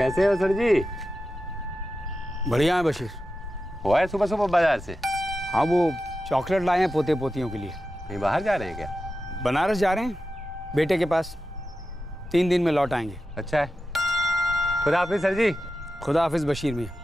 कैसे हो सर जी? बढ़िया है बशीर। हुआ है सुबह सुबह बाजार से? हाँ, वो चॉकलेट लाए हैं पोते पोतियों के लिए। कहीं बाहर जा रहे हैं क्या? बनारस जा रहे हैं बेटे के पास। 3 दिन में लौट आएंगे। अच्छा है। खुदा हाफिज सर जी। खुदा हाफिज बशीर मियाँ।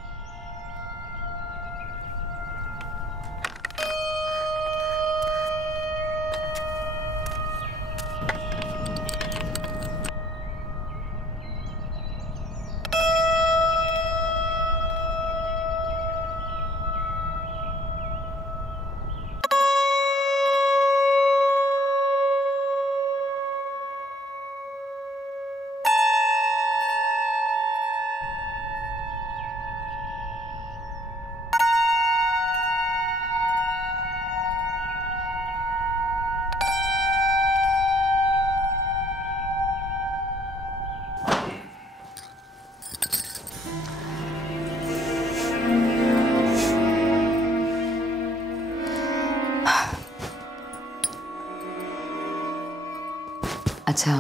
अच्छा,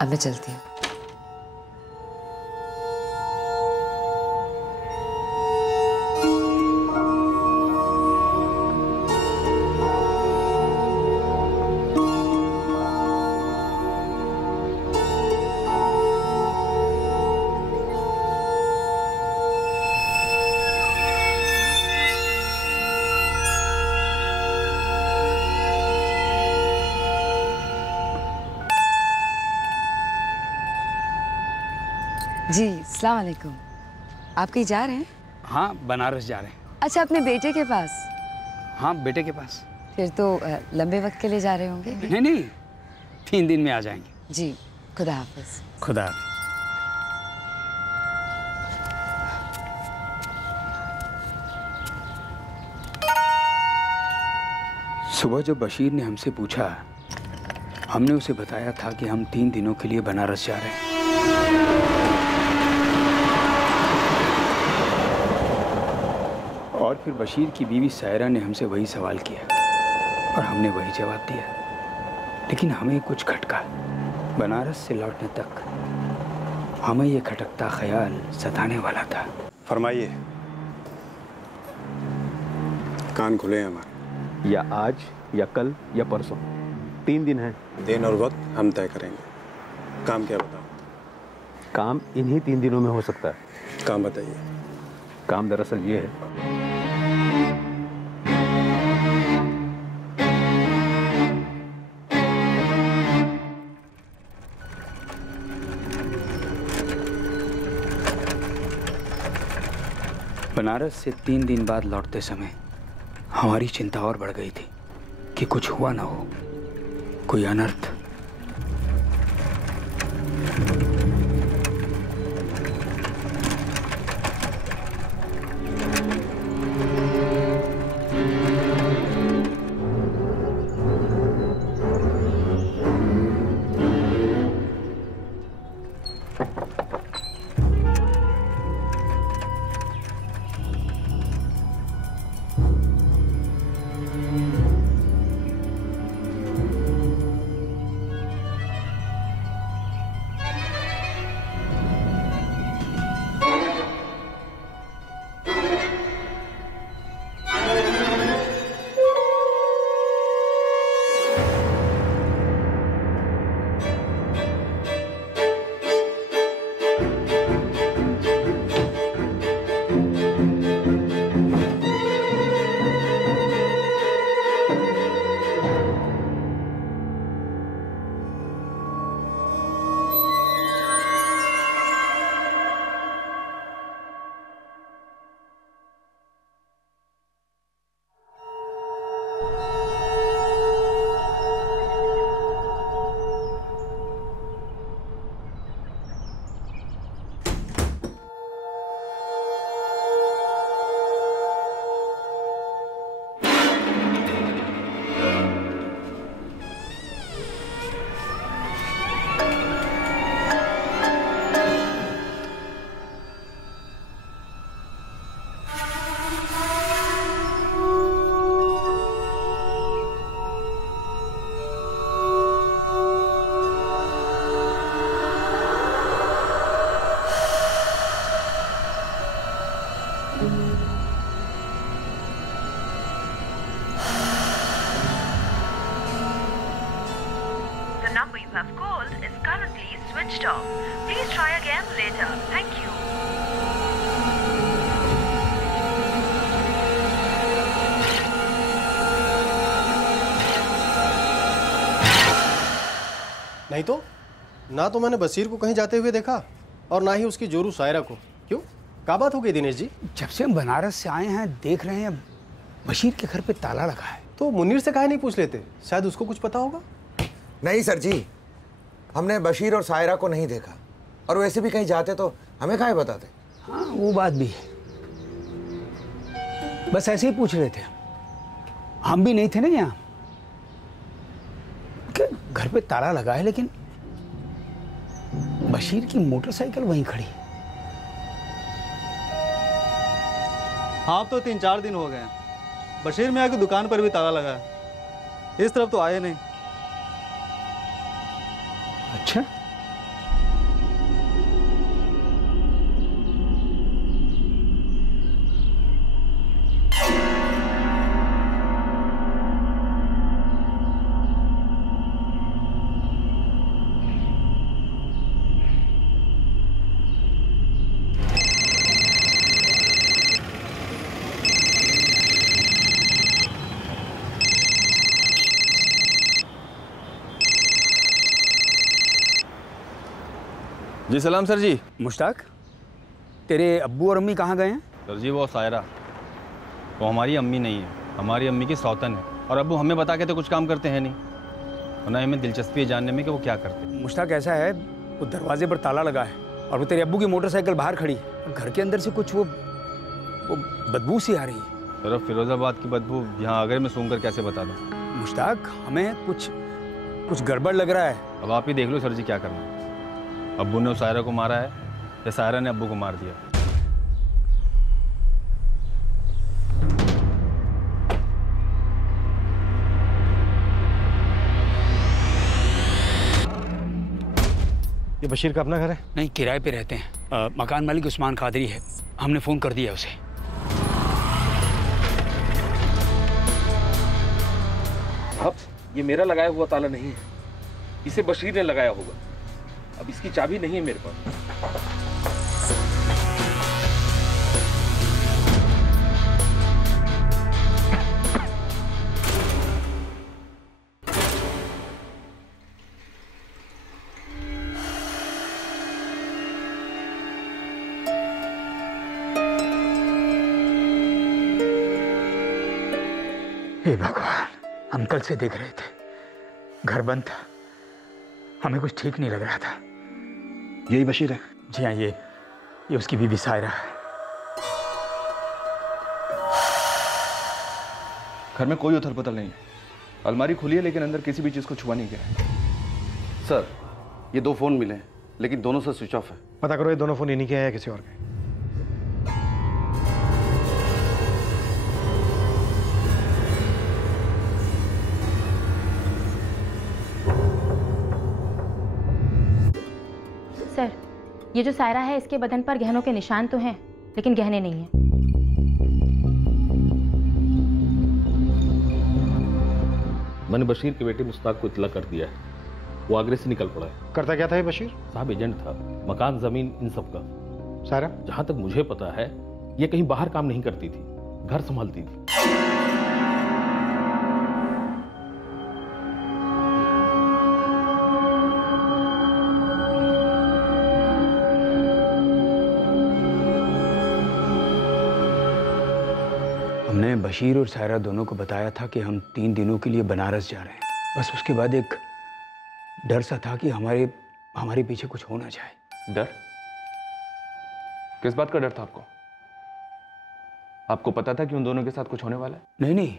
अब मैं चलती हूँ। जी, अस्सलाम वालेकुम। आप कहीं जा रहे हैं? हाँ, बनारस जा रहे हैं। अच्छा, अपने बेटे के पास? हाँ, बेटे के पास। फिर तो लंबे वक्त के लिए जा रहे होंगे? नहीं, 3 दिन में आ जाएंगे। जी, खुदा हाफिज। खुदा हाफिज। सुबह जब बशीर ने हमसे पूछा, हमने उसे बताया था कि हम 3 दिनों के लिए बनारस जा रहे हैं। और फिर बशीर की बीवी सायरा ने हमसे वही सवाल किया और हमने वही जवाब दिया। लेकिन हमें कुछ खटका। बनारस से लौटने तक हमें ये खटकता ख्याल सताने वाला था। फरमाइए। कान खुले हैं हमारे। या आज या कल या परसों, 3 दिन हैं। दिन और वक्त हम तय करेंगे। काम क्या बताओ? काम इन्हीं 3 दिनों में हो सकता है। काम बताइए। काम दरअसल ये है, बनारस से 3 दिन बाद लौटते समय हमारी चिंता और बढ़ गई थी कि कुछ हुआ ना हो, कोई अनर्थ। switched off. Please try again later. Thank you. नहीं तो ना तो मैंने बशीर को कहीं जाते हुए देखा और ना ही उसकी जोरू सायरा को। क्यों, क्या बात हो गई दिनेश जी? जब से हम बनारस से आए हैं देख रहे हैं बशीर के घर पे ताला लगा है। तो मुन्नीर से काहे नहीं पूछ लेते, शायद उसको कुछ पता होगा। नहीं सर जी, हमने बशीर और सायरा को नहीं देखा, और वैसे भी कहीं जाते तो हमें काहे बताते। हाँ वो बात भी है, बस ऐसे ही पूछ रहे थे, हम भी नहीं थे ना यहाँ। घर पे ताला लगा है लेकिन बशीर की मोटरसाइकिल वहीं खड़ी है। हाँ तो 3-4 दिन हो गए हैं, बशीर मियाँ की दुकान पर भी ताला लगा है, इस तरफ तो आए नहीं। अच्छा, जी सलाम सर जी। मुश्ताक, तेरे अब्बू और अम्मी कहाँ गए हैं? सर जी वो सायरा, वो हमारी अम्मी नहीं है, हमारी अम्मी की सौतन है, और अब्बू हमें बता के तो कुछ काम करते हैं नहीं, और ना हमें दिलचस्पी है जानने में कि वो क्या करते हैं। मुश्ताक ऐसा है, वो दरवाजे पर ताला लगा है और वो तेरे अब्बू की मोटरसाइकिल बाहर खड़ी है, घर के अंदर से कुछ वो बदबू सी आ रही है। सर अब फिरोजाबाद की बदबू यहाँ आगरे में सूंघ कर कैसे बता दूँ? मुश्ताक हमें कुछ गड़बड़ लग रहा है। अब आप ही देख लो सर जी क्या करना है, अब्बू ने सायरा को मारा है या सायरा ने अब्बू को मार दिया। ये बशीर का अपना घर है? नहीं, किराए पे रहते हैं। मकान मालिक उस्मान कादरी है, हमने फोन कर दिया उसे। अब ये मेरा लगाया हुआ ताला नहीं है, इसे बशीर ने लगाया होगा। अब इसकी चाबी नहीं है मेरे पास। हे भगवान, हम कल से देख रहे थे, घर बंद था, हमें कुछ ठीक नहीं लग रहा था। यही बशीर है? जी हाँ, ये उसकी बीवी सायरा है। घर में कोई उथल पुथल नहीं है, अलमारी खुली है लेकिन अंदर किसी भी चीज़ को छुआ नहीं गया है। सर ये 2 फोन मिले हैं लेकिन दोनों से स्विच ऑफ है। पता करो ये दोनों फोन इन्हीं के हैं या किसी और के। सर ये जो सायरा है इसके बदन पर गहनों के निशान तो हैं लेकिन गहने नहीं हैं। मैंने बशीर के बेटे मुश्ताक को इतला कर दिया है, वो आगरे से निकल पड़ा है। करता क्या था ये बशीर? साहब एजेंट था, मकान जमीन इन सब का। सायरा? जहां तक मुझे पता है ये कहीं बाहर काम नहीं करती थी, घर संभालती थी। हमने बशीर और सायरा दोनों को बताया था कि हम 3 दिनों के लिए बनारस जा रहे हैं। बस उसके बाद एक डर सा था कि हमारे पीछे कुछ हो ना जाए। डर? किस बात का डर था आपको? आपको पता था कि उन दोनों के साथ कुछ होने वाला है? नहीं,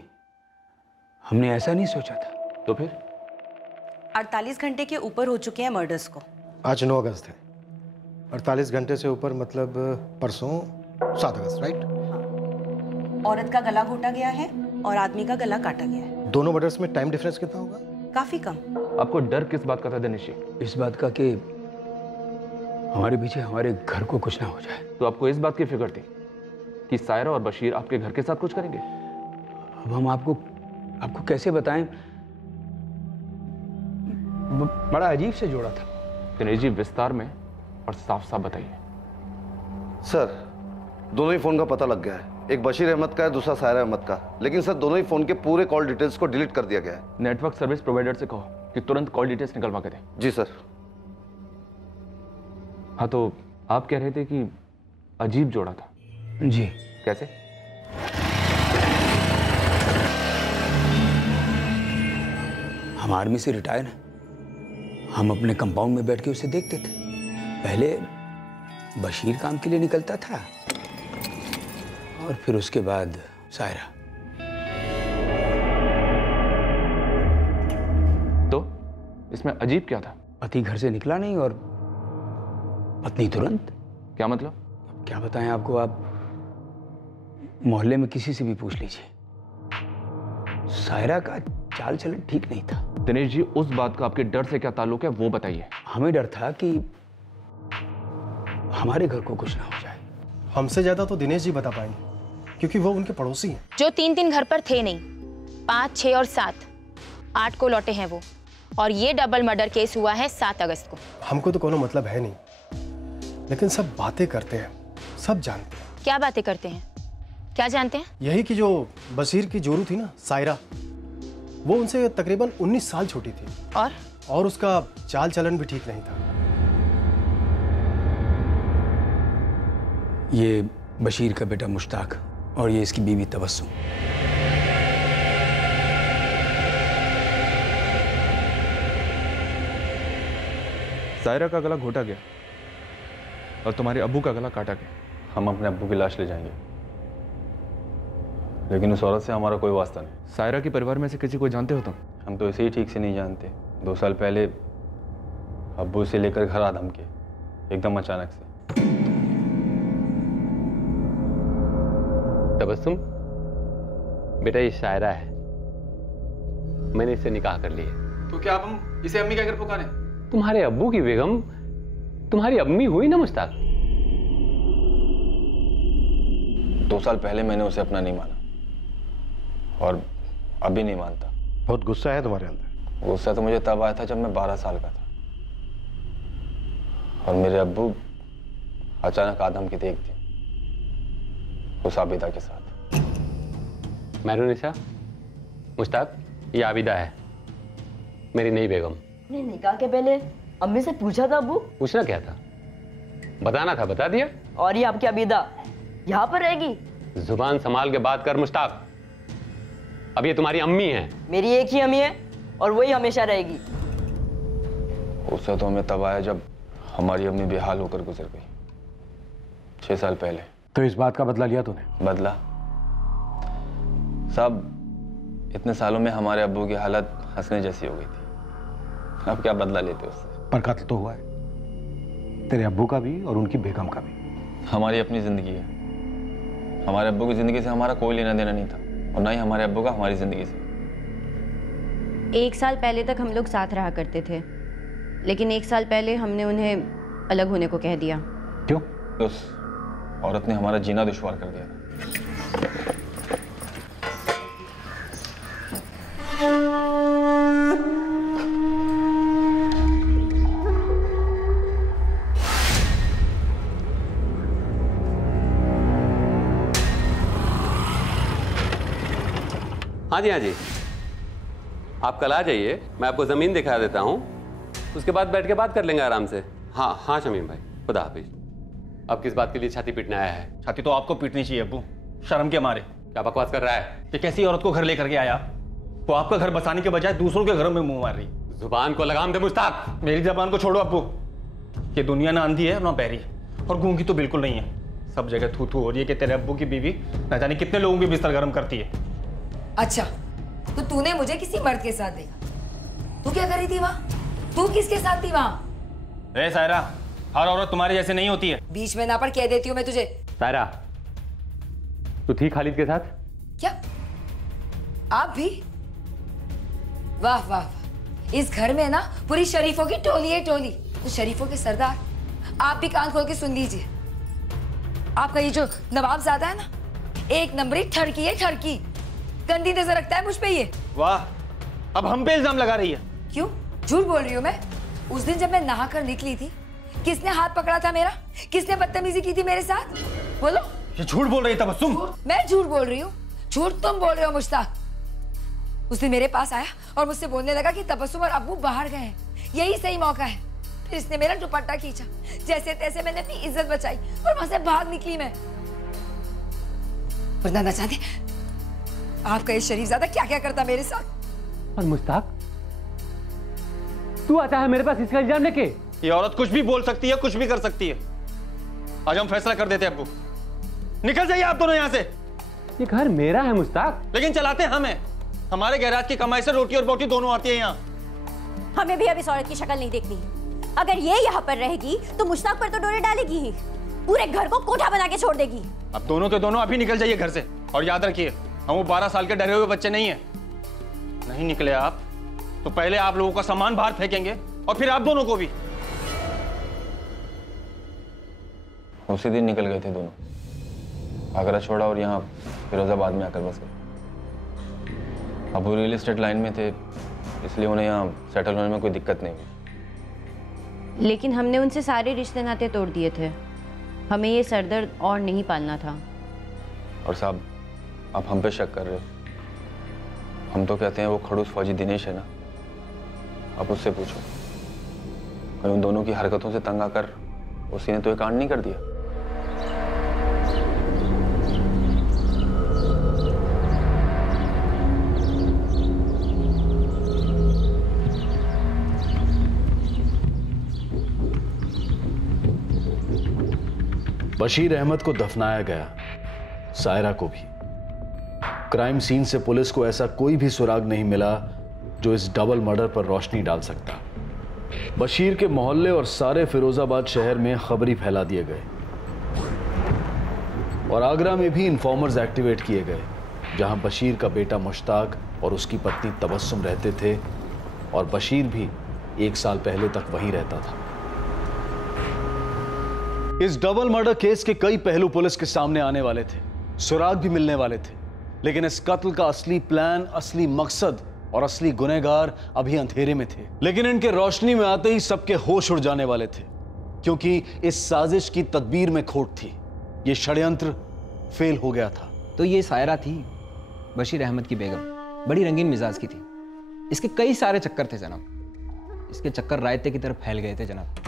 हमने ऐसा नहीं सोचा था। तो फिर? 48 घंटे के ऊपर हो चुके हैं मर्डर्स को। आज 9 अगस्त है, 48 घंटे से ऊपर मतलब परसों 7 अगस्त, राइट? औरत का गला घोटा गया है और आदमी का गला काटा गया है। दोनों मर्डर्स में टाइम डिफरेंस कितना होगा? काफी कम। आपको डर किस बात का था दिनेश जी? इस बात का कि हमारे पीछे हमारे घर को कुछ ना हो जाए। तो आपको इस बात की फिक्र थी कि सायरा और बशीर आपके घर के साथ कुछ करेंगे? अब हम आपको कैसे बताएं, बड़ा अजीब से जोड़ा था। दिनेश जी विस्तार में और साफ साफ बताइए। सर दोनों ही फ़ोन का पता लग गया है, एक बशीर अहमद का है, दूसरा सायरा अहमद का। लेकिन सर दोनों ही फ़ोन के पूरे कॉल डिटेल्स को डिलीट कर दिया गया है। नेटवर्क सर्विस प्रोवाइडर से कहो कि तुरंत कॉल डिटेल्स निकलवा के दें। जी सर। हाँ तो आप कह रहे थे कि अजीब जोड़ा था। जी। कैसे? हम आर्मी से रिटायर हैं, हम अपने कंपाउंड में बैठ के उसे देखते थे। पहले बशीर काम के लिए निकलता था और फिर उसके बाद सायरा। तो इसमें अजीब क्या था? पति घर से निकला नहीं और पत्नी तुरंत। क्या मतलब? अब क्या बताएं आपको, आप मोहल्ले में किसी से भी पूछ लीजिए, सायरा का चाल चलन ठीक नहीं था। दिनेश जी उस बात का आपके डर से क्या ताल्लुक है वो बताइए। हमें डर था कि हमारे घर को कुछ ना हो जाए। हमसे ज्यादा तो दिनेश जी बता पाएंगे क्योंकि वो उनके पड़ोसी हैं। जो 3 दिन घर पर थे नहीं, 5, 6 और 7, 8 को लौटे हैं वो। और ये डबल मर्डर केस हुआ है 7 अगस्त को। हमको तो कोनो मतलब है नहीं, लेकिन सब बातें करते हैं, सब जानते हैं। क्या बातें करते हैं? क्या जानते हैं? यही कि जो बशीर की जोरू थी ना सायरा, वो उनसे तकरीबन 19 साल छोटी थी और उसका चाल चलन भी ठीक नहीं था। ये बशीर का बेटा मुश्ताक और ये इसकी बीवी तबस्सुम। सायरा का गला घोटा गया और तुम्हारे अब्बू का गला काटा गया। हम अपने अब्बू की लाश ले जाएंगे, लेकिन उस औरत से हमारा कोई वास्ता नहीं। सायरा के परिवार में से किसी को जानते हो तुम? हम तो इसे ही ठीक से नहीं जानते। 2 साल पहले अब्बू से लेकर घर आ धमके, एकदम अचानक से। तबस्सुम बेटा, ये शायरा है, मैंने इससे निकाह कर लिया। तो क्या आप हम इसे अम्मी कहकर पुकारें? तुम्हारे अब्बू की बेगम तुम्हारी अम्मी हुई ना मुश्ताक। 2 साल पहले मैंने उसे अपना नहीं माना और अभी नहीं मानता। बहुत गुस्सा है तुम्हारे अंदर। गुस्सा तो मुझे तब आया था जब मैं 12 साल का था और मेरे अब्बू अचानक आदम की देख दी उस आबिदा के साथ। मैनूनिसा, मुश्ताक, ये आबिदा है, मेरी नई बेगम। निकाह के पहले अम्मी से पूछा था अब्बू? पूछना क्या था, बताना था, बता दिया। और ये आपकी आबिदा यहाँ पर रहेगी? जुबान संभाल के बात कर मुश्ताक, अब ये तुम्हारी अम्मी है। मेरी एक ही अम्मी है और वही हमेशा रहेगी। उससे तो हमें तब आया जब हमारी अम्मी बेहाल होकर गुजर गई 6 साल पहले। तो इस बात का बदला लिया तूने? बदला? सब इतने सालों में हमारे अब्बू की हालत हंसने जैसी हो गई थी, अब क्या बदला लेते उससे? पर कत्ल तो हुआ है, तेरे अब्बू का भी और उनकी बेगम का भी। हमारी अपनी जिंदगी है, हमारे अब्बू की जिंदगी से हमारा कोई लेना देना नहीं था और ना ही हमारे अब्बू का हमारी जिंदगी से। 1 साल पहले तक हम लोग साथ रहा करते थे, लेकिन 1 साल पहले हमने उन्हें अलग होने को कह दिया। क्यों? उस औरत ने हमारा जीना दुश्वार कर दिया था। हाँ जी, हाँ जी, आप कल आ जाइए, मैं आपको ज़मीन दिखा देता हूँ, उसके बाद बैठ के बात कर लेंगे आराम से। हाँ हाँ शमीम भाई, खुदा हाफिज। अब किस बात के लिए छाती पीटने आया है? छाती तो आपको पीटनी चाहिए अब्बू, शर्म के मारे। क्या बकवास कर रहा है? ये कैसी औरत को घर लेकर के आया, वो आपका घर बसाने के बजाय दूसरों के घरों में मुंह मार रही। जुबान को लगाम दे मुश्ताक। मेरी जबान को छोड़ो अब्बू, ये दुनिया ना अंधी है ना बहरी, और गूंगी तो बिल्कुल नहीं है। सब जगह थू थू हो रही है कि तेरे अब्बू की बीवी न जाने कितने लोगों के बिस्तर गर्म करती है। अच्छा, तो तूने मुझे किसी मर्द के साथ देखा, तू क्या कर रही थी वहाँ? तू किसके साथ थी वहाँ? ए सायरा, हर औरत तुम्हारे जैसे नहीं होती है। बीच में ना पड़, कह देती हूँ मैं तुझे। सायरा, तू थी खालिद के साथ? क्या आप भी? वाह वाह वाह, इस घर में ना पूरी शरीफों की टोली है, टोली। तो शरीफों के सरदार, आप भी कान खोल के सुन लीजिए। आपका ये जो नवाबजादा है ना, 1 नंबरी ठरकी है, ठरकी। गंदी नजर रखता है मुझ पे ये। वाह, अब हम पे इल्जाम लगा रही है। क्यों? झूठ बोल रही हूँ मैं? उस दिन जब मैं नहा कर निकली थी, किसने हाथ पकड़ा था मेरा? किसने बदतमीजी की थी मेरे साथ? बोलो। ये झूठ बोल रही तबस्सुम। मैं झूठ बोल रही हूँ? झूठ तुम बोल रहे हो मुश्ताक। उस दिन मेरे पास आया और मुझसे बोलने लगा कि तबस्सुम और अब्बू बाहर गए हैं, यही सही मौका है। फिर इसने मेरा दुपट्टा खींचा, जैसे तैसे मैंने अपनी इज्जत बचाई और वहां से भाग निकली मैं। वरना न जाने आपका ये शरीफजादा क्या क्या करता मेरे साथ। और मुश्ताक, तू आता है मेरे पास इसका इल्जाम लेके? ये औरत कुछ भी बोल सकती है, कुछ भी कर सकती है। आज हम फैसला कर देते हैं अब्बू। निकल जाइए आप दोनों यहाँ से। ये घर मेरा है मुश्ताक। लेकिन चलाते हम हैं। हमारे गैराज की कमाई से रोटी और बोटी दोनों आती है यहाँ। हमें भी अब इस औरत की शक्ल नहीं देखनी। अगर ये यहाँ पर रहेगी तो मुश्ताक पर तो डोरे डालेगी ही, पूरे घर को कोठा बना के छोड़ देगी। अब दोनों के दोनों अभी निकल जाइए घर से। और याद रखिए, हम वो 12 साल के डरे हुए बच्चे नहीं हैं। नहीं निकले आप तो पहले आप लोगों का सामान बाहर फेंकेंगे और फिर आप दोनों को भी। उसी दिन निकल गए थे दोनों, आगरा छोड़ा और यहाँ फिरोजाबाद में आकर बस गए। अब वो रियल एस्टेट लाइन में थे, इसलिए उन्हें यहाँ सेटल होने में कोई दिक्कत नहीं हुई। लेकिन हमने उनसे सारे रिश्ते नाते तोड़ दिए थे। हमें ये सरदर्द और नहीं पालना था। और साहब, आप हम पे शक कर रहे हो। हम तो कहते हैं वो खड़ूस फौजी दिनेश है ना, आप उससे पूछो। कहीं उन दोनों की हरकतों से तंग आकर उसी ने तो ये कांड नहीं कर दिया? बशीर अहमद को दफनाया गया, सायरा को भी। क्राइम सीन से पुलिस को ऐसा कोई भी सुराग नहीं मिला जो इस डबल मर्डर पर रोशनी डाल सकता। बशीर के मोहल्ले और सारे फिरोजाबाद शहर में खबरी फैला दिए गए और आगरा में भी इन्फॉर्मर्स एक्टिवेट किए गए, जहां बशीर का बेटा मुश्ताक और उसकी पत्नी तबस्सुम रहते थे और बशीर भी 1 साल पहले तक वहीं रहता था। इस डबल मर्डर केस के कई पहलू पुलिस के सामने आने वाले थे, सुराग भी मिलने वाले थे, लेकिन इस कत्ल का असली प्लान, असली मकसद और असली गुनहगार अभी अंधेरे में थे। लेकिन इनके रोशनी में आते ही सबके होश उड़ जाने वाले थे, क्योंकि इस साजिश की तदबीर में खोट थी। ये षड्यंत्र फेल हो गया था। तो ये सायरा थी, बशीर अहमद की बेगम, बड़ी रंगीन मिजाज की थी। इसके कई सारे चक्कर थे जनाब। इसके चक्कर रायते की तरफ फैल गए थे जनाब।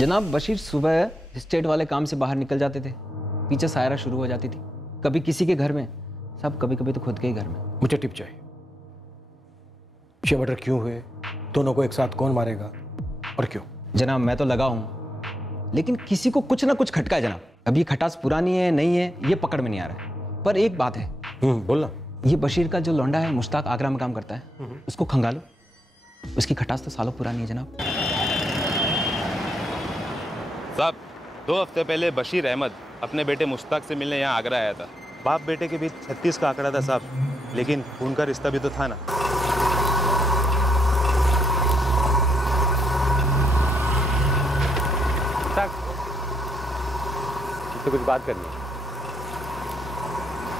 जनाब, बशीर सुबह स्टेट वाले काम से बाहर निकल जाते थे, पीछे सायरा शुरू हो जाती थी। कभी किसी के घर में, सब कभी कभी तो खुद के ही घर में। मुझे टिप चाहिए। ये मर्डर क्यों हुए, दोनों को एक साथ कौन मारेगा और क्यों? जनाब, मैं तो लगा हूँ, लेकिन किसी को कुछ ना कुछ खटका है जनाब। अब ये खटास पुरानी है नहीं है ये पकड़ में नहीं आ रहा है। पर एक बात है। बोलना। ये बशीर का जो लौंडा है, मुश्ताक, आगरा में काम करता है, उसको खंगालो। उसकी खटास तो सालों पुरानी है जनाब। साहब, 2 हफ्ते पहले बशीर अहमद अपने बेटे मुश्ताक से मिलने यहाँ आगरा आया था। बाप बेटे के बीच 36 का आंकड़ा था साहब, लेकिन उनका रिश्ता भी तो था ना। तो कुछ बात करनी है।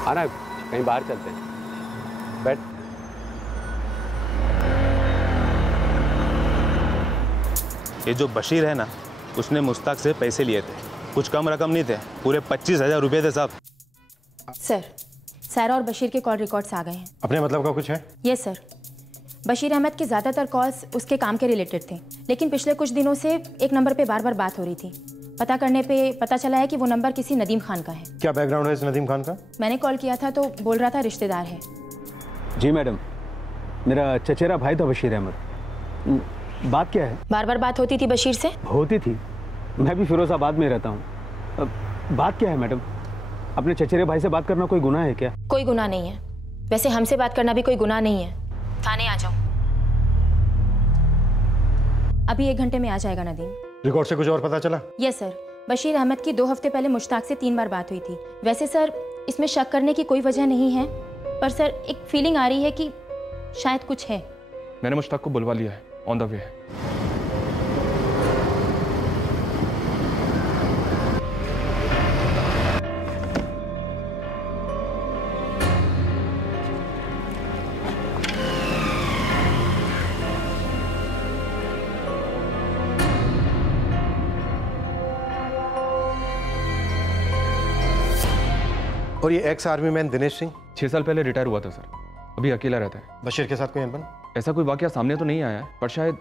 आना, कहीं बाहर चलते हैं। बैठ। ये जो बशीर है ना, उसने मुश्ताक से पैसे लिए थे। कुछ कम रकम नहीं थे, पूरे 25,000 रुपये थे साहब। सर, सायरा और बशीर के कॉल रिकॉर्ड्स आ गए हैं। अपने मतलब का कुछ है? Yes sir. बशीर अहमद के ज़्यादातर कॉल्स उसके काम के रिलेटेड थे, लेकिन पिछले कुछ दिनों से एक नंबर पे बार बार बात हो रही थी। पता करने पे पता चला है कि वो नंबर किसी नदीम खान का है। क्या बैकग्राउंड है इस नदीम खान का? मैंने कॉल किया था तो बोल रहा था रिश्तेदार है। जी मैडम, मेरा चचेरा भाई था बशीर अहमद। बात क्या है? बार बार बात होती थी बशीर से। होती थी, मैं भी फिरोजाबाद में रहता हूँ। बात क्या है मैडम? अपने चचेरे भाई से बात करना कोई गुनाह है क्या? कोई गुनाह नहीं है। वैसे हमसे बात करना भी कोई गुनाह नहीं है। थाने आ जाओ। अभी 1 घंटे में आ जाएगा नदीम। रिकॉर्ड से कुछ और पता चला? यस सर, बशीर अहमद की 2 हफ्ते पहले मुश्ताक से 3 बार बात हुई थी। वैसे सर इसमें शक करने की कोई वजह नहीं है, पर सर एक फीलिंग आ रही है कि शायद कुछ है। मैंने मुश्ताक को बुलवा लिया है, ऑन द वे है। और ये ex army man Dinesh Singh 6 साल पहले रिटायर हुआ था सर, अभी अकेला रहता है। बशीर के साथ कोई अनबन? ऐसा कोई वाकया सामने तो नहीं आया है, पर शायद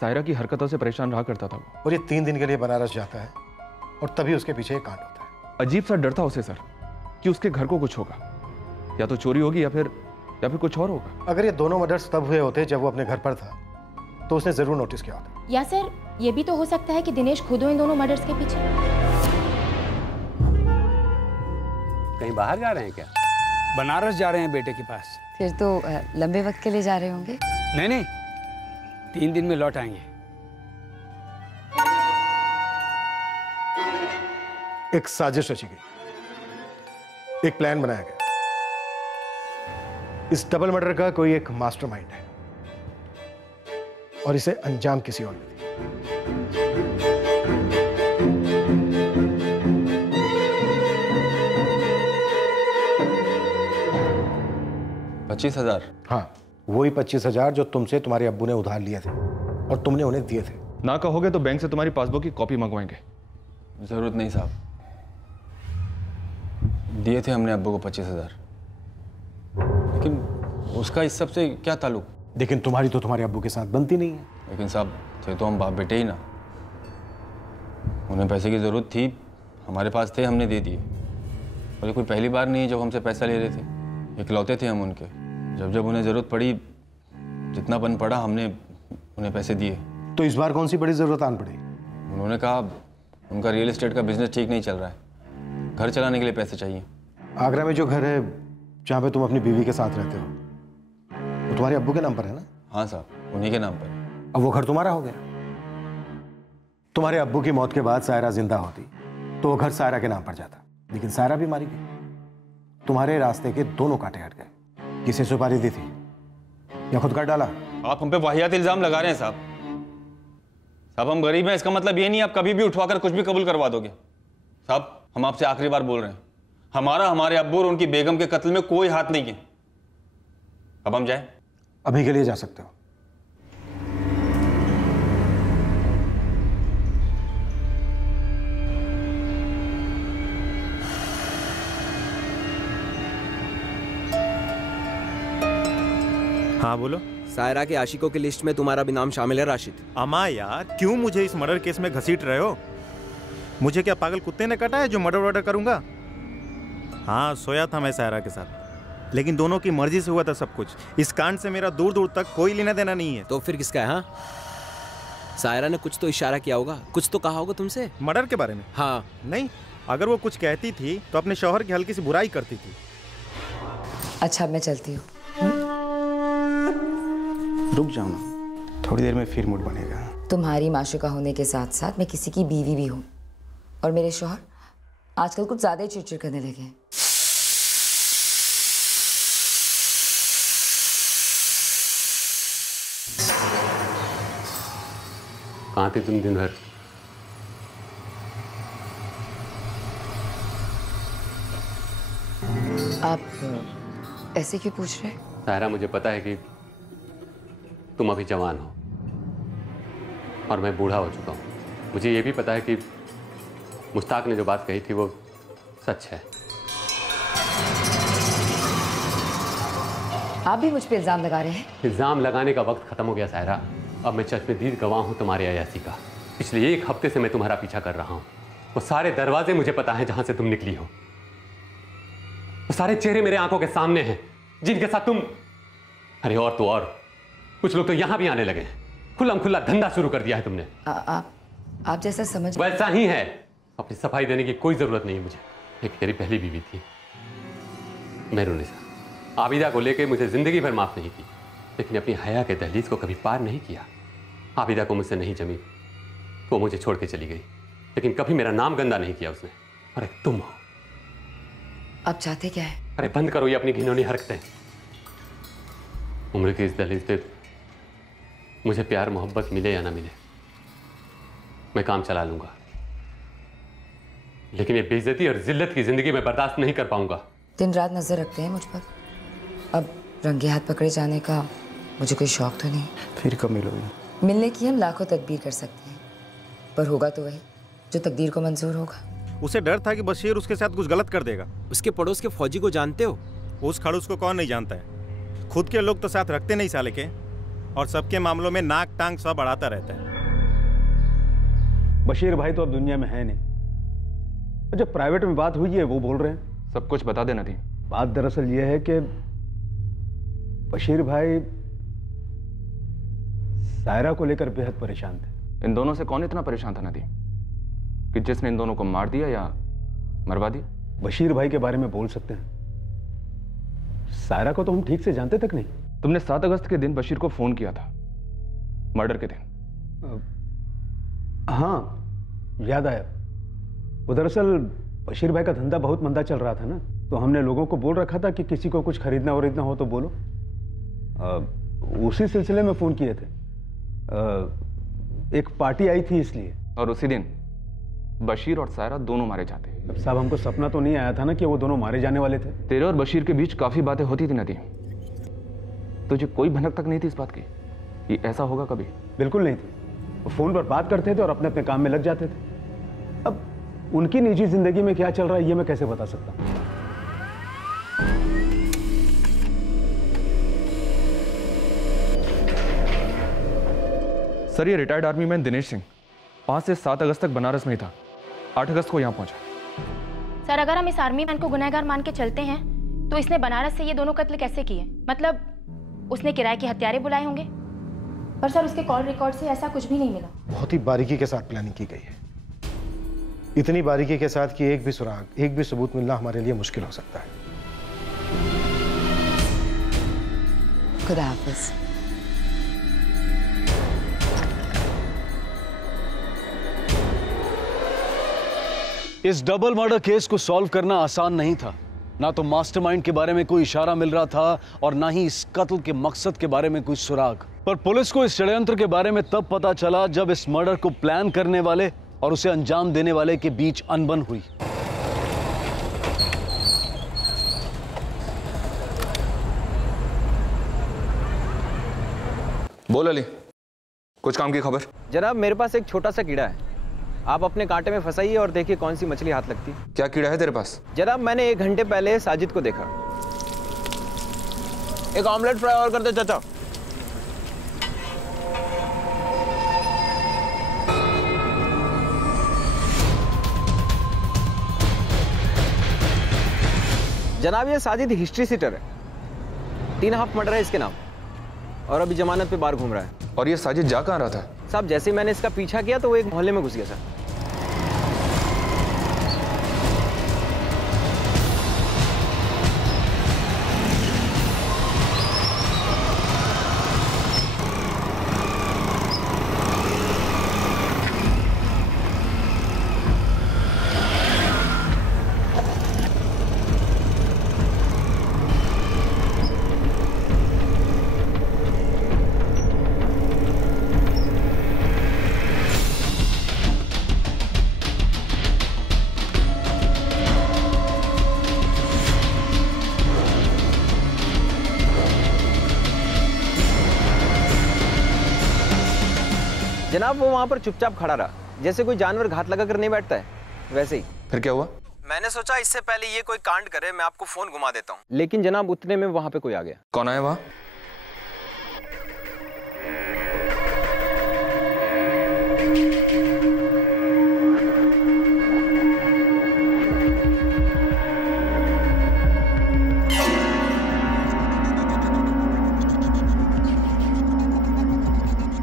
सायरा की हरकतों से परेशान रहा करता था वो। और ये 3 दिन के लिए बनारस जाता है और तभी उसके पीछे एक कांड होता है। अजीब सा डर था उसे सर कि उसके घर को कुछ होगा, या तो चोरी होगी या फिर कुछ और होगा। अगर ये दोनों मर्डर्स तब हुए होते जब वो अपने घर पर था तो उसने जरूर नोटिस किया होता। या सर ये भी तो हो सकता है कि दिनेश खुद हो इन दोनों मर्डर्स के पीछे। कहीं बाहर जा रहे हैं क्या? बनारस जा रहे हैं बेटे के पास। फिर तो लंबे वक्त के लिए जा रहे होंगे? नहीं, 3 दिन में लौट आएंगे। एक साजिश रची गई, एक प्लान बनाया गया। इस डबल मर्डर का कोई एक मास्टरमाइंड है और इसे अंजाम किसी और ने दिया। 25,000? हाँ, वही 25,000 जो तुमसे तुम्हारे अब्बू ने उधार लिए थे और तुमने उन्हें दिए थे। ना कहोगे तो बैंक से तुम्हारी पासबुक की कॉपी मंगवाएंगे। जरूरत नहीं साहब, दिए थे हमने अब्बू को 25,000, लेकिन उसका इस सब से क्या ताल्लुक? लेकिन तुम्हारी तो तुम्हारे अब्बू के साथ बनती नहीं है। लेकिन साहब थे तो हम बाप बेटे ही ना, उन्हें पैसे की ज़रूरत थी, हमारे पास थे, हमने दे दिए। और ये कोई पहली बार नहीं जब हमसे पैसा ले रहे थे, इकलौते थे हम उनके। जब जब उन्हें ज़रूरत पड़ी, जितना बन पड़ा हमने उन्हें पैसे दिए। तो इस बार कौन सी बड़ी ज़रूरत आन पड़ी? उन्होंने कहा उनका रियल एस्टेट का बिजनेस ठीक नहीं चल रहा है, घर चलाने के लिए पैसे चाहिए। आगरा में जो घर है जहाँ पे तुम अपनी बीवी के साथ रहते हो, वो तुम्हारे अब्बू के नाम पर है ना? हाँ साहब, उन्हीं के नाम पर। अब वो घर तुम्हारा हो गया। तुम्हारे अब्बू की मौत के बाद सायरा जिंदा होती तो वो घर सायरा के नाम पर जाता, लेकिन सायरा भी मारी गई। तुम्हारे रास्ते के दोनों कांटे हट गए। किसे सुपारी दी थी या खुद काट डाला? आप हम पे वाहियात इल्जाम लगा रहे हैं साहब। साहब हम गरीब हैं, इसका मतलब ये नहीं आप कभी भी उठवाकर कुछ भी कबूल करवा दोगे। साहब हम आपसे आखिरी बार बोल रहे हैं, हमारा हमारे अब्बू और उनकी बेगम के कत्ल में कोई हाथ नहीं है। अब हम जाएं? अभी के लिए जा सकते हो। हाँ बोलो। सायरा के आशिकों की लिस्ट में तुम्हारा भी नाम शामिल है राशिद। अम्मा यार, क्यों मुझे इस मर्डर केस में घसीट रहे हो? मुझे क्या पागल कुत्ते ने काटा है जो मर्डर वर्डर करूंगा? हाँ, सोया था मैं सायरा के साथ, लेकिन दोनों की मर्जी से हुआ था सब कुछ। इस कांड से मेरा दूर दूर तक कोई लेना देना नहीं है। तो फिर किसका है? हाँ, सायरा ने कुछ तो इशारा किया होगा, कुछ तो कहा होगा तुमसे मर्डर के बारे में। हाँ। नहीं, अगर वो कुछ कहती थी तो अपने शौहर की हल्की सी बुराई करती थी। अच्छा, मैं चलती हूँ। रुक जाओ ना, थोड़ी देर में फिर मूड बनेगा। तुम्हारी माशुका होने के साथ साथ मैं किसी की बीवी भी हूँ, और मेरे शौहर आजकल कुछ ज्यादा ही चिड़चिड़ करने लगे हैं। कहाँ थे तुम दिन भर? आप ऐसे क्यों पूछ रहे? सायरा, मुझे पता है कि तुम अभी जवान हो और मैं बूढ़ा हो चुका हूँ। मुझे ये भी पता है कि मुश्ताक ने जो बात कही थी वो सच है। आप भी मुझ पे इल्जाम लगा रहे हैं? इल्जाम लगाने का वक्त खत्म हो गया सायरा। अब मैं चश्मदीद गवाह हूँ तुम्हारे अयासी का। पिछले 1 हफ्ते से मैं तुम्हारा पीछा कर रहा हूँ। वो सारे दरवाजे मुझे पता है जहां से तुम निकली हो। वो सारे चेहरे मेरे आंखों के सामने हैं जिनके साथ तुम, अरे और तो और कुछ लोग तो यहां भी आने लगे हैं। खुल्लम खुल्ला धंधा शुरू कर दिया है तुमने। आप जैसा समझ, वैसा ही है। अपनी सफाई देने की कोई जरूरत नहीं है मुझे। एक मेरी पहली बीवी थी मेहरुनिसा। आबिदा को लेके मुझे जिंदगी भर माफ नहीं की, लेकिन अपनी हया के दहलीज को कभी पार नहीं किया। आबिदा को मुझसे नहीं जमी तो मुझे छोड़ के चली गई, लेकिन कभी मेरा नाम गंदा नहीं किया उसने। अरे तुम हो। अब चाहते क्या है? अरे बंद करो ये अपनी घिनौनी हरकतें। उम्र की इस दहलीज पे मुझे प्यार मोहब्बत मिले या ना मिले, मैं काम चला लूंगा, लेकिन ये बेइज्जती और जिल्लत की जिंदगी में बर्दाश्त नहीं कर पाऊंगा। दिन रात नजर रखते हैं मुझ पर, अब रंगे हाथ पकड़े जाने का मुझे कोई शौक तो नहीं। फिर कब मिलोगी? मिलने की हम लाखों तदबीर कर सकते हैं, पर होगा तो वही जो तकदीर को मंजूर होगा। उसे डर था कि बशीर उसके साथ कुछ गलत कर देगा। उसके पड़ोस के फौजी को जानते हो? उस खड़ूस को कौन नहीं जानता है। खुद के लोग तो साथ रखते नहीं साले के, और सबके मामलों में नाक टांग सब बढ़ाता रहता है। बशीर भाई तो अब दुनिया में है नहीं। जब प्राइवेट में बात हुई है वो बोल रहे हैं। सब कुछ बता देना थी। बात दरअसल ये है कि बशीर भाई सायरा को लेकर बेहद परेशान थे। इन दोनों से कौन इतना परेशान था नदीम कि जिसने इन दोनों को मार दिया या मरवा दिया? बशीर भाई के बारे में बोल सकते हैं, सायरा को तो हम ठीक से जानते तक नहीं। तुमने 7 अगस्त के दिन बशीर को फोन किया था, मर्डर के दिन। हाँ याद आया। वो दरअसल बशीर भाई का धंधा बहुत मंदा चल रहा था ना, तो हमने लोगों को बोल रखा था कि किसी को कुछ खरीदना वरीदना हो तो बोलो। उसी सिलसिले में फोन किए थे। एक पार्टी आई थी इसलिए। और उसी दिन बशीर और सायरा दोनों मारे जाते। अब साहब हमको सपना तो नहीं आया था ना कि वो दोनों मारे जाने वाले थे। तेरे और बशीर के बीच काफी बातें होती थी नदीम, तुझे कोई भनक तक नहीं थी इस बात की कि ऐसा होगा कभी? बिल्कुल नहीं थी। वो फोन पर बात करते थे और अपने अपने काम में लग जाते थे। अब उनकी निजी जिंदगी में क्या चल रहा है ये मैं कैसे बता सकता हूं? सर ये retired army man Dinesh Singh 5 से 7 अगस्त तक बनारस में ही था, 8 अगस्त को यहाँ पहुंचा। सर अगर हम इस आर्मी मैन को गुनहगार मान के चलते हैं तो इसने बनारस से ये दोनों कत्ल कैसे किए? मतलब उसने किराए के हत्यारे बुलाए होंगे, पर सर उसके कॉल रिकॉर्ड से ऐसा कुछ भी नहीं मिला। बहुत ही बारीकी के साथ प्लानिंग की गई है, इतनी बारीकी के साथ कि एक भी सुराग, एक भी सबूत मिलना हमारे लिए मुश्किल हो सकता है। खुदा हाफिज। इस डबल मर्डर केस को सॉल्व करना आसान नहीं था। ना तो मास्टरमाइंड के बारे में कोई इशारा मिल रहा था और ना ही इस कत्ल के मकसद के बारे में कोई सुराग। पर पुलिस को इस षड्यंत्र के बारे में तब पता चला जब इस मर्डर को प्लान करने वाले और उसे अंजाम देने वाले के बीच अनबन हुई। बोल अली, कुछ काम की खबर? जनाब मेरे पास एक छोटा सा कीड़ा है, आप अपने कांटे में फंसाइए और देखिए कौन सी मछली हाथ लगती है। क्या कीड़ा है तेरे पास? जनाब मैंने 1 घंटे पहले साजिद को देखा। एक ऑमलेट फ्राई और कर दे चाचा। जनाब ये साजिद हिस्ट्री सीटर है, 3 हाफ मर्डर है इसके नाम, और अभी जमानत पे बाहर घूम रहा है। और ये साजिद जा कहाँ रहा था? साहब जैसे ही मैंने इसका पीछा किया तो वो एक मोहल्ले में घुस गया सर। जनाब वो वहां पर चुपचाप खड़ा रहा, जैसे कोई जानवर घात लगा कर नहीं बैठता है वैसे ही। फिर क्या हुआ? मैंने सोचा इससे पहले ये कोई कांड करे मैं आपको फोन घुमा देता हूँ, लेकिन जनाब उतने में वहां पे कोई आ गया। कौन आया वहां?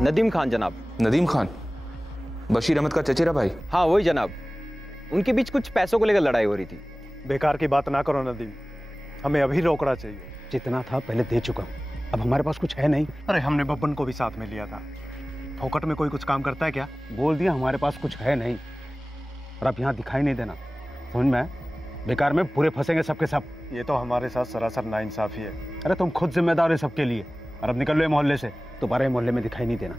नदीम खान जनाब। नदीम खान? बशीर अहमद का चचेरा भाई? हाँ वही जनाब, उनके बीच कुछ पैसों को लेकर लड़ाई हो रही थी। बेकार की बात ना करो नदीम, हमें अभी रोकड़ा चाहिए। जितना था पहले दे चुका, अब हमारे पास कुछ है नहीं। अरे हमने बब्बन को भी साथ में लिया था, फोकट में कोई कुछ काम करता है क्या? बोल दिया हमारे पास कुछ है नहीं, और अब यहाँ दिखाई नहीं देना, समझ में? बेकार में पूरे फंसेंगे सबके सब। ये तो हमारे साथ सरासर नाइंसाफी है। अरे तुम खुद जिम्मेदार हो सबके लिए, और अब निकल लो मोहल्ले से, दोबारा मोहल्ले में दिखाई नहीं देना,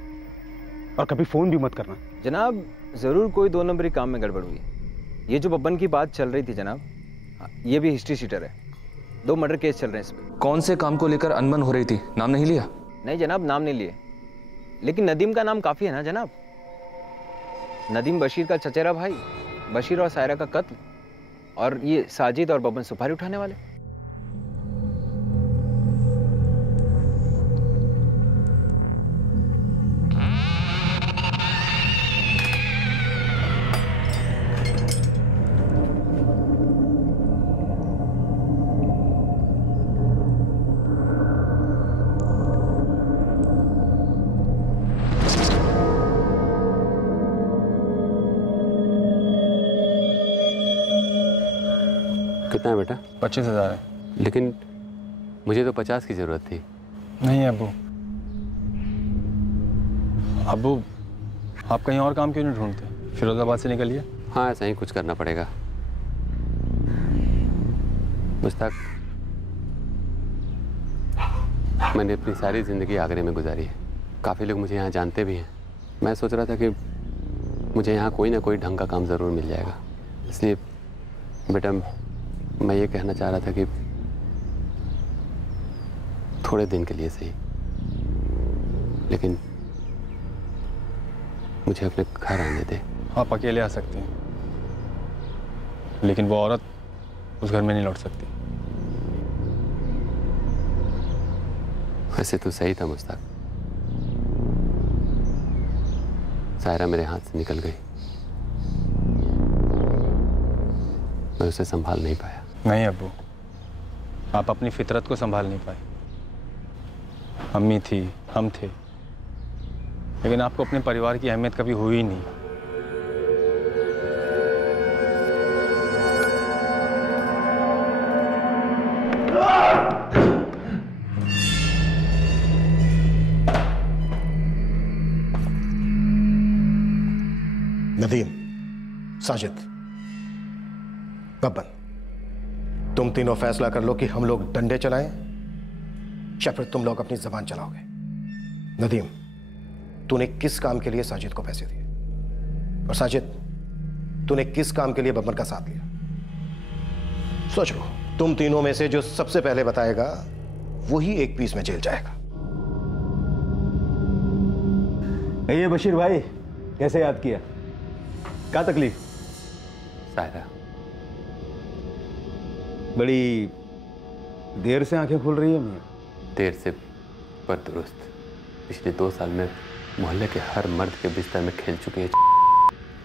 और कभी फोन भी मत करना। जनाब ज़रूर कोई 2 नंबरी काम में गड़बड़ हुई। ये जो बब्बन की बात चल रही थी जनाब, ये भी हिस्ट्री शीटर है, 2 मर्डर केस चल रहे हैं इस पर। कौन से काम को लेकर अनबन हो रही थी, नाम नहीं लिया? नहीं जनाब, नाम नहीं लिए, लेकिन नदीम का नाम काफ़ी है ना जनाब। नदीम बशीर का चचेरा भाई, बशीर और सायरा का कत्ल, और ये साजिद और बब्बन सुपारी उठाने वाले। कितना है बेटा? 25,000 है। लेकिन मुझे तो 50 की जरूरत थी। नहीं अब्बू, अब्बू आप कहीं और काम क्यों नहीं ढूंढते? फिरोजाबाद से निकलिए। हाँ, ऐसा ही कुछ करना पड़ेगा। मुश्ताक, मैंने अपनी सारी ज़िंदगी आगरे में गुजारी है। काफ़ी लोग मुझे यहाँ जानते भी हैं। मैं सोच रहा था कि मुझे यहाँ कोई ना कोई ढंग का काम ज़रूर मिल जाएगा। इसलिए बेटा मैं ये कहना चाह रहा था कि थोड़े दिन के लिए सही, लेकिन मुझे अपने घर आने दे। आप अकेले आ सकते हैं, लेकिन वो औरत उस घर में नहीं लौट सकती। वैसे तो सही था मुश्ताक, सायरा मेरे हाथ से निकल गई, मैं उसे संभाल नहीं पाया। नहीं अब्बू, आप अपनी फितरत को संभाल नहीं पाए। अम्मी थी, हम थे, लेकिन आपको अपने परिवार की अहमियत कभी हुई ही नहीं। नदीम, साजिद, बब्बन, तुम तीनों फैसला कर लो कि हम लोग डंडे चलाएं या फिर तुम लोग अपनी जबान चलाओगे। नदीम, तूने किस काम के लिए साजिद को पैसे दिए? और साजिद, तूने किस काम के लिए बब्बन का साथ लिया? सोच लो। तुम तीनों में से जो सबसे पहले बताएगा वही 1 पीस में जेल जाएगा। ये बशीर भाई, कैसे याद किया? क्या तकलीफ? सायरा बड़ी देर से आंखें खुल रही है। मैं देर से पर दुरुस्त। पिछले 2 साल में मोहल्ले के हर मर्द के बिस्तर में खेल चुके हैं।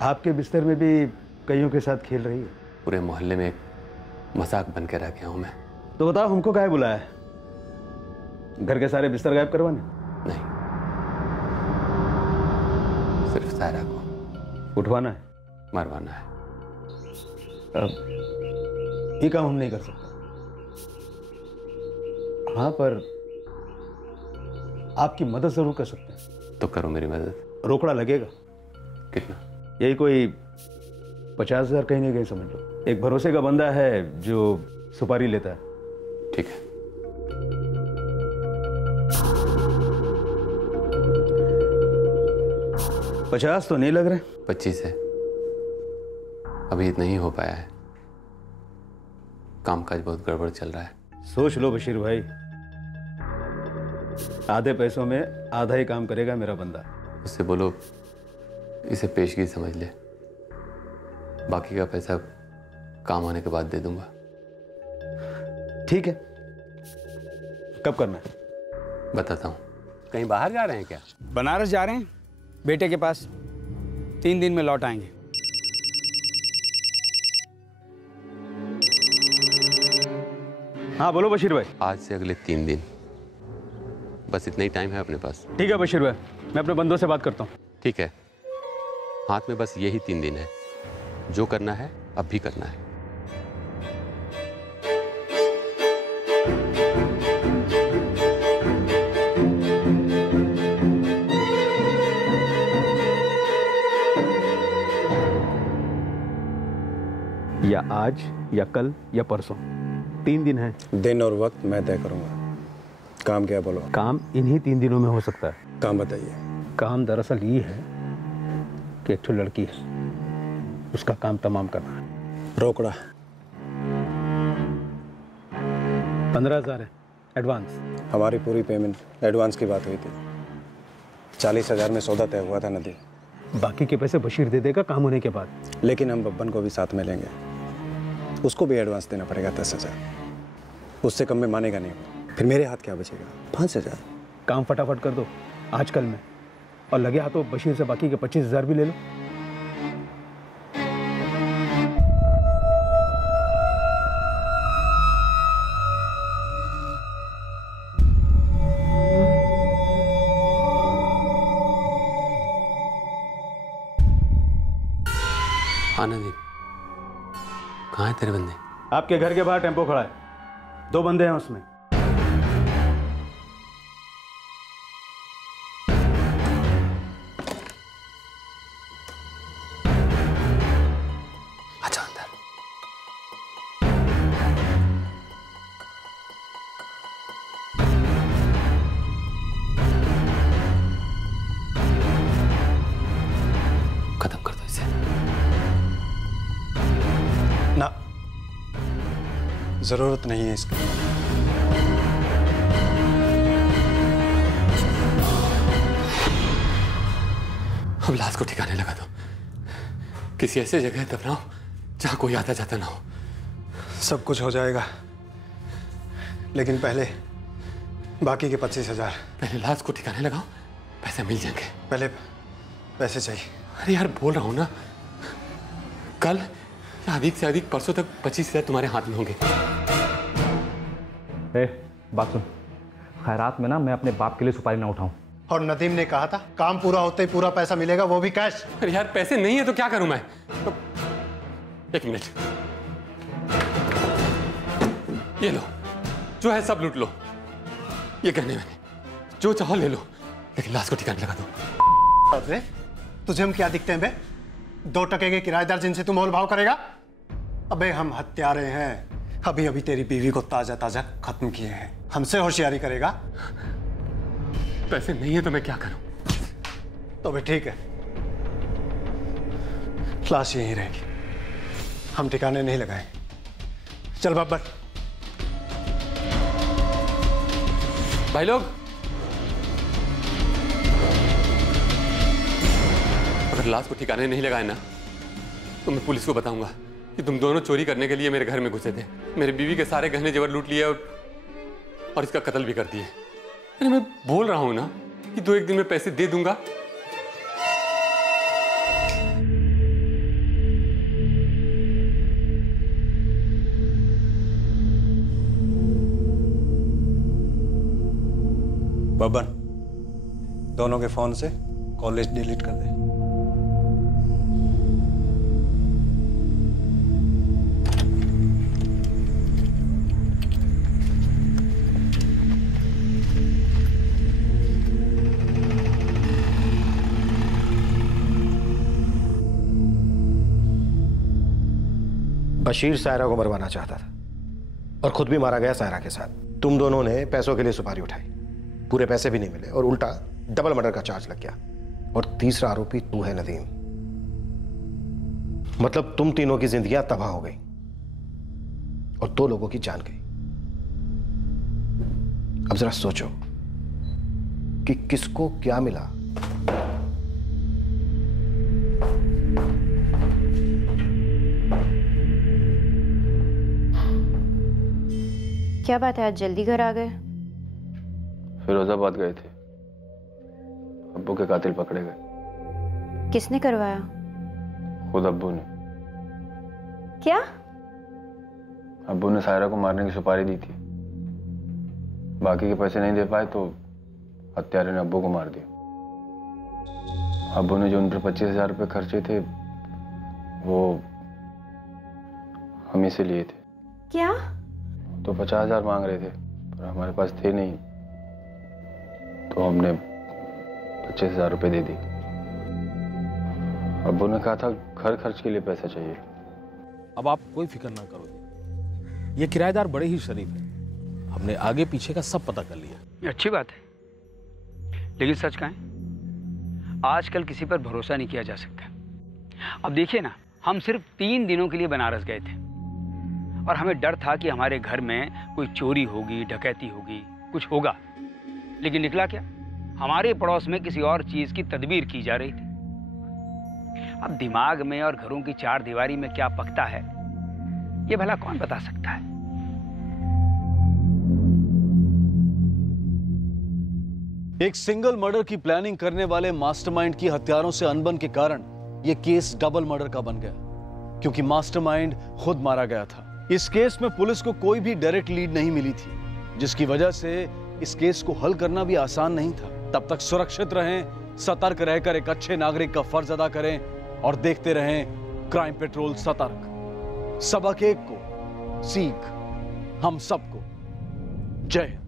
आपके बिस्तर में भी कईयों के साथ खेल रही है। पूरे मोहल्ले में एक मजाक बन के रह गया हूं मैं। तो बताओ, हमको काहे बुलाया है? घर के सारे बिस्तर गायब करवाने? नहीं, सिर्फ सायरा को उठवाना है, मरवाना है। अब ये काम हम नहीं कर सकते। हाँ, पर आपकी मदद जरूर कर सकते हैं। तो करो मेरी मदद। रोकड़ा लगेगा। कितना? यही कोई 50,000 कहीं नहीं गए, समझ लो। एक भरोसे का बंदा है जो सुपारी लेता है। ठीक है। $50 तो नहीं लग रहे? 25 है। अभी इतना ही हो पाया है। कामकाज बहुत गड़बड़ चल रहा है। सोच लो बशीर भाई, आधे पैसों में आधा ही काम करेगा मेरा बंदा। उससे बोलो इसे पेशगी समझ ले, बाकी का पैसा काम आने के बाद दे दूंगा। ठीक है, कब करना है? बताता हूँ। कहीं बाहर जा रहे हैं क्या? बनारस जा रहे हैं बेटे के पास, 3 दिन में लौट आएंगे। हाँ बोलो बशीर भाई। आज से अगले 3 दिन, बस इतना ही टाइम है अपने पास। ठीक है बशीर भाई, मैं अपने बंदों से बात करता हूँ। ठीक है, हाथ में बस यही 3 दिन है। जो करना है अब भी करना है। या आज या कल या परसों, 3 दिन है। दिन और वक्त मैं तय करूंगा। काम क्या बोलो? काम इन्हीं 3 दिनों में हो सकता है। काम बताइए। काम दरअसल ये है कि एक ठो लड़की है, उसका काम तमाम करना है। रोकड़ा 15,000 है एडवांस। हमारी पूरी पेमेंट एडवांस की बात हुई थी। 40,000 में सौदा तय हुआ था नदीम। बाकी के पैसे बशीर दे देगा काम होने के बाद। लेकिन हम बब्बन को भी साथ में लेंगे, उसको भी एडवांस देना पड़ेगा 10,000। उससे कम में मानेगा नहीं, फिर मेरे हाथ क्या बचेगा? 5,000। काम फटाफट कर दो आजकल में, और लगे हाथों बशीर से बाकी के 25,000 भी ले लो। आनंद, कहाँ है तेरे बंदे? आपके घर के बाहर टेम्पो खड़ा है, 2 बंदे हैं उसमें। अच्छा अंदर। खत्म कर दो इसे। ना, जरूरत नहीं है इसकी। अब लाश को ठिकाने लगा दो, किसी ऐसे जगह दफनाओ जहां कोई आता जाता ना हो। सब कुछ हो जाएगा, लेकिन पहले बाकी के 25,000। पहले लाश को ठिकाने लगाओ, पैसे मिल जाएंगे। पहले पैसे चाहिए। अरे यार बोल रहा हूं ना, कल या अधिक से अधिक परसों तक 25,000 तुम्हारे हाथ में होंगे। बात सुन, खैरात में ना मैं अपने बाप के लिए सुपारी ना उठाऊं। और नदीम ने कहा था काम पूरा होते ही पूरा पैसा मिलेगा, वो भी कैश। अरे यार पैसे नहीं है तो क्या करूं मैं? 1 मिनट, ये लो, जो है सब लूट लो। ये कहने मैंने, जो चाहो ले लो, लेकिन लाश को ठिकाने लगा दो। अरे तुझे हम क्या दिखते हैं बे? 2 टके के किराएदार जिनसे तू मोल भाव करेगा? अबे हम हत्यारे हैं, अभी अभी तेरी बीवी को ताजा ताजा खत्म किए हैं। हमसे होशियारी करेगा? पैसे नहीं है तो मैं क्या करूं? तो भी ठीक है, लाश यहीं रहेगी, हम ठिकाने नहीं लगाए। चल बब्बर। भाई लोग, अगर लाश को ठिकाने नहीं लगाए ना तो मैं पुलिस को बताऊंगा कि तुम दोनों चोरी करने के लिए मेरे घर में घुसे थे, मेरे बीवी के सारे गहने जेवर लूट लिए और इसका कत्ल भी कर दिए। अरे मैं बोल रहा हूं ना कि 2-1 दिन में पैसे दे दूंगा। बब्बन, दोनों के फोन से कॉल लिस्ट डिलीट कर दे। बशीर सायरा को मरवाना चाहता था और खुद भी मारा गया सायरा के साथ। तुम दोनों ने पैसों के लिए सुपारी उठाई, पूरे पैसे भी नहीं मिले और उल्टा डबल मर्डर का चार्ज लग गया। और तीसरा आरोपी तू है नदीम। मतलब तुम तीनों की जिंदगियां तबाह हो गई और 2 लोगों की जान गई। अब जरा सोचो कि किसको क्या मिला। क्या बात है, आज जल्दी घर आ गए? फिरोजाबाद गए थे, अब्बू के कातिल पकड़े गए। किसने करवाया? खुद अब्बू ने। क्या? अब्बू ने सायरा को मारने की सुपारी दी थी, बाकी के पैसे नहीं दे पाए तो हत्यारे ने अब्बू को मार दिया। अब्बू ने जो उन पर 25,000 रुपये खर्चे थे वो हम ही से लिए थे। क्या? तो 50,000 मांग रहे थे पर हमारे पास थे नहीं, तो हमने 25,000 रुपये दे दी। अब्बू ने कहा था घर खर्च के लिए पैसा चाहिए। अब आप कोई फिक्र ना करो जी। ये किराएदार बड़े ही शरीफ हैं। हमने आगे पीछे का सब पता कर लिया। ये अच्छी बात है, लेकिन सच कहें आजकल किसी पर भरोसा नहीं किया जा सकता। अब देखिए ना, हम सिर्फ 3 दिनों के लिए बनारस गए थे और हमें डर था कि हमारे घर में कोई चोरी होगी, डकैती होगी, कुछ होगा। लेकिन निकला क्या, हमारे पड़ोस में किसी और चीज की तदबीर की जा रही थी। अब दिमाग में और घरों की चार दीवारी में क्या पकता है, ये भला कौन बता सकता है। एक सिंगल मर्डर की प्लानिंग करने वाले मास्टरमाइंड की हत्यारों से अनबन के कारण यह केस डबल मर्डर का बन गया, क्योंकि मास्टरमाइंड खुद मारा गया था। इस केस में पुलिस को कोई भी डायरेक्ट लीड नहीं मिली थी, जिसकी वजह से इस केस को हल करना भी आसान नहीं था। तब तक सुरक्षित रहें, सतर्क रहकर एक अच्छे नागरिक का फर्ज अदा करें और देखते रहें क्राइम पेट्रोल सतर्क। सबक एक को, सीख हम सबको। जय हिंद।